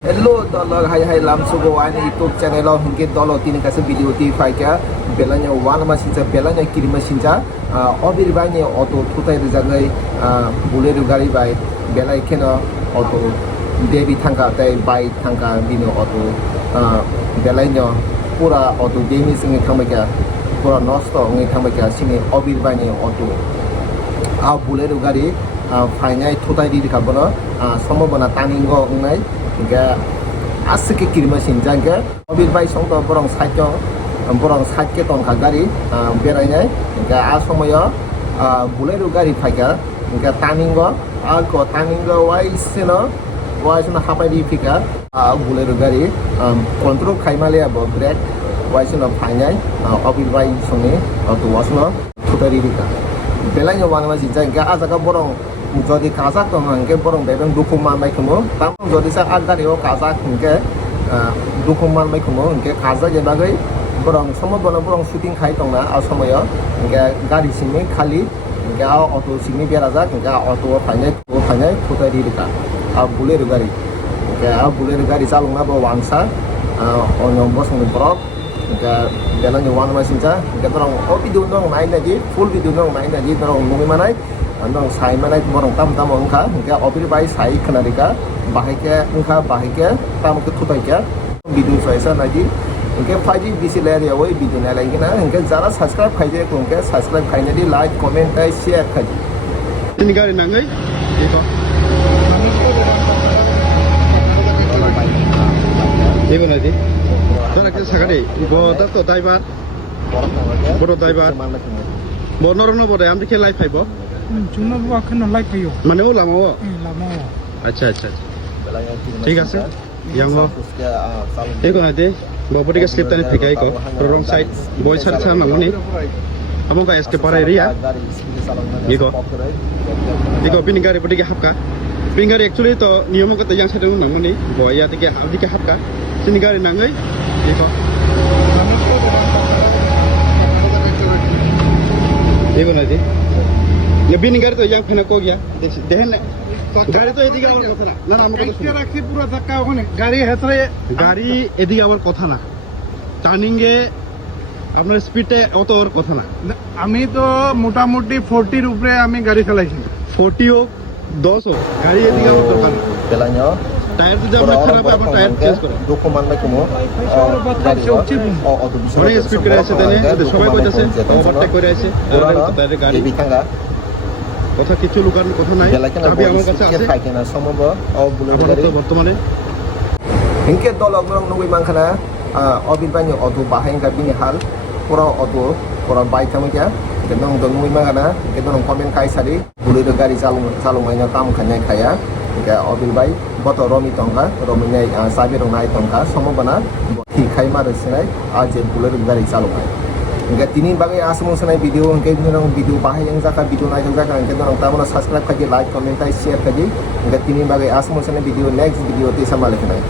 Hello dollar hai lam sugo ani YouTube channel lo hingke dolo tini kase video ti faika belanya wan masinja belanya kiri masinja Abir bhai ni auto thutai rijagai bulero gari bai belai keno auto debi thangka tai bai thangka bini auto belanya pura auto demi singi thangmaka pura nosto ngi thangmaka sini Abir bhai ni auto bulero gari fainai thutai di kabono sombona taningo ngai ga asike kirma sinjangga Abir bhai songto borong saityo borong saitke tongka gari berainai ga asomoyo bulero gari phaika ga taningo ko taningo waisino hapai di phika bulero gari control khaimale abo brake waisino phainai Abir bhai songe to wasno thutari dika belanya wanama sinjangga ajaga borong যদি কাজা তো হংকে বরং বেবেন দুখু মানবাই খমো তাম যদি সা আগারিও কাজা হংকে দুখু মানবাই খমো হংকে কাজা যেবাগৈ বরং সমবন বরং শুটিং খাই দংনা আ সময় হংকে গাড়ি সিংনি খালি হংকে অটো সিংনি বেরাজা হংকে অটো ফাইনাই থুতাই দিকা বুলের গাড়ি হংকে বুলের গাড়ি চালংনা ব ওয়াংসা Anam বসংনি Brock hingga belanya wan masinja hingga dorong video dong naik lagi full video dong naik lagi dorong nungi manai andong sai manai borong tam ongka hingga Abir bhai sai khanarika bahike ongka bahike tam ke thutai ke video saisa lagi hingga faji bisi layer ya woi video na lagi na hingga jara subscribe khaije hingga subscribe khaine di like comment ai share khaji ini gari nangai iko ibu nanti Tana ke sakade bo dato driver boro driver bo norono bode amri ke live paibo চুনো বাবা এখন like পাইও মানে ও লামাও লামো আচ্ছা ঠিক আছে yang ho eko nate bo bodi ke slip tani thikai ko wrong side boy side sa mangoni abong ka escape pare ria iko pini gari bodi ke hapka pini gari actually to niyom ko tayang side mangoni boy ya tike abdi ke hapka sini gari nangai iko eko nate lebih negara tu yang kena kau ya, dehen gari tu edik awal kota na, na amko tu রাখি পুরো ধাক্কা ওখানে গাড়ি হেতরে গাড়ি এদিকে আবার কথা না টার্নিংয়ে আপনার স্পিডে অত ওর কথা না আমি তো মোটামুটি 40 এর উপরে আমি গাড়ি চালাইছি 40 হোক 10 হোক গাড়ি এদিকে আবার দরকার belanya টায়ার তো যাব খারাপ আবার টায়ার চেঞ্জ করে দুখু মানবাই খমো auto bisa অনেক স্পিড করে আছে তাই সবাই কইতাছে ওভারটেক করে আছে তাদের গাড়ি বিকাঙ্গা কথা কিছু লুকানোর কথা নাই চাবি আমার কাছে আছে ফাইকেনা সমব বুলের গাড়ি বর্তমানে hingke dolog nong nungui mangkana Abir bhai ni auto bahai ga bini hal pura auto pura bike tamja denong dong nungui mangkana ke dong comment kai sari bulir gari salung aina tam khanai khaya hingga Abir bhai boto romi tongka romi nai sabi rong nai tongka somobana thi khai ma resinai aje bulir gari salung ai hingga tini bagai asmung sanai video hingga dong video bahai yang jaka video nai jaka hingga dong tamona subscribe kaji like comment ai share kaji hingga tini bagai asmung sanai video next video ti sama leknai